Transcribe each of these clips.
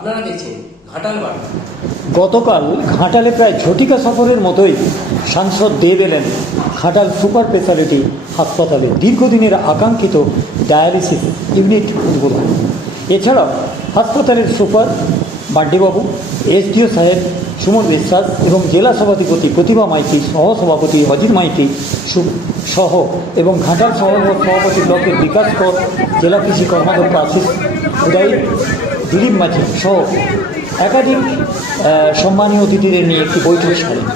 আপনারা দেখছেন ঘাটাল গতকাল ঘাটালে প্রায় ঝটিকা সফরের মতোই সাংসদ দেব এলেন ঘাটাল সুপার স্পেশালিটি হাসপাতালে দীর্ঘদিনের আকাঙ্ক্ষিত ডায়ালিসিস ইউনিট উদ্বোধন। এছাড়াও হাসপাতালের সুপার বাড্ডেবাবু, এসডিও সাহেব, সুমন বিশ্বাস এবং জেলা সভাধিপতি প্রতিভা মাইতি, সহসভাপতি অজিত মাইতি সহ এবং ঘাটাল সহ সভাপতি ব্লকের বিকাশ কর, জেলা কৃষি কর্মাধ্যক্ষ আশিস উদয় দিলীপ মাঝি সহ একাধিক সম্মানীয় অতিথিদের নিয়ে একটি বৈঠক সারেন।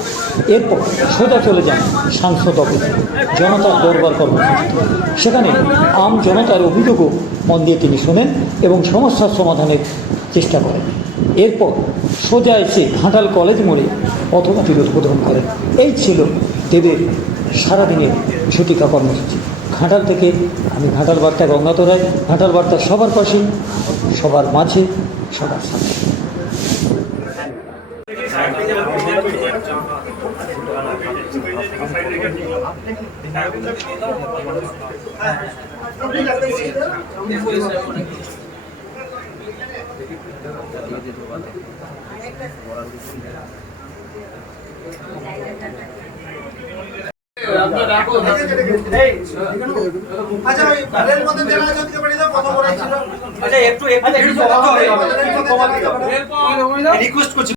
এরপর সোজা চলে যান সাংসদ অফিসে, জনতার দরবার কর্মসূচিতে। সেখানে আম জনতার অভিযোগও মন দিয়ে তিনি শোনেন এবং সমস্যার সমাধানের চেষ্টা করেন। এরপর সোজা এসে ঘাটাল কলেজ মোড়ে পথনাটির উদ্বোধন করেন। এই ছিল দেবের সারাদিনের ছুটিকা কর্মসূচি। ঘাটাল থেকে আমি ঘাটাল বার্তা গঙ্গাত রায়, ঘাটাল বার্তা সবার পাশে, সবার মাঝে, সবার সাথে আচ্ছা একটু রিকোয়েস্ট করছি।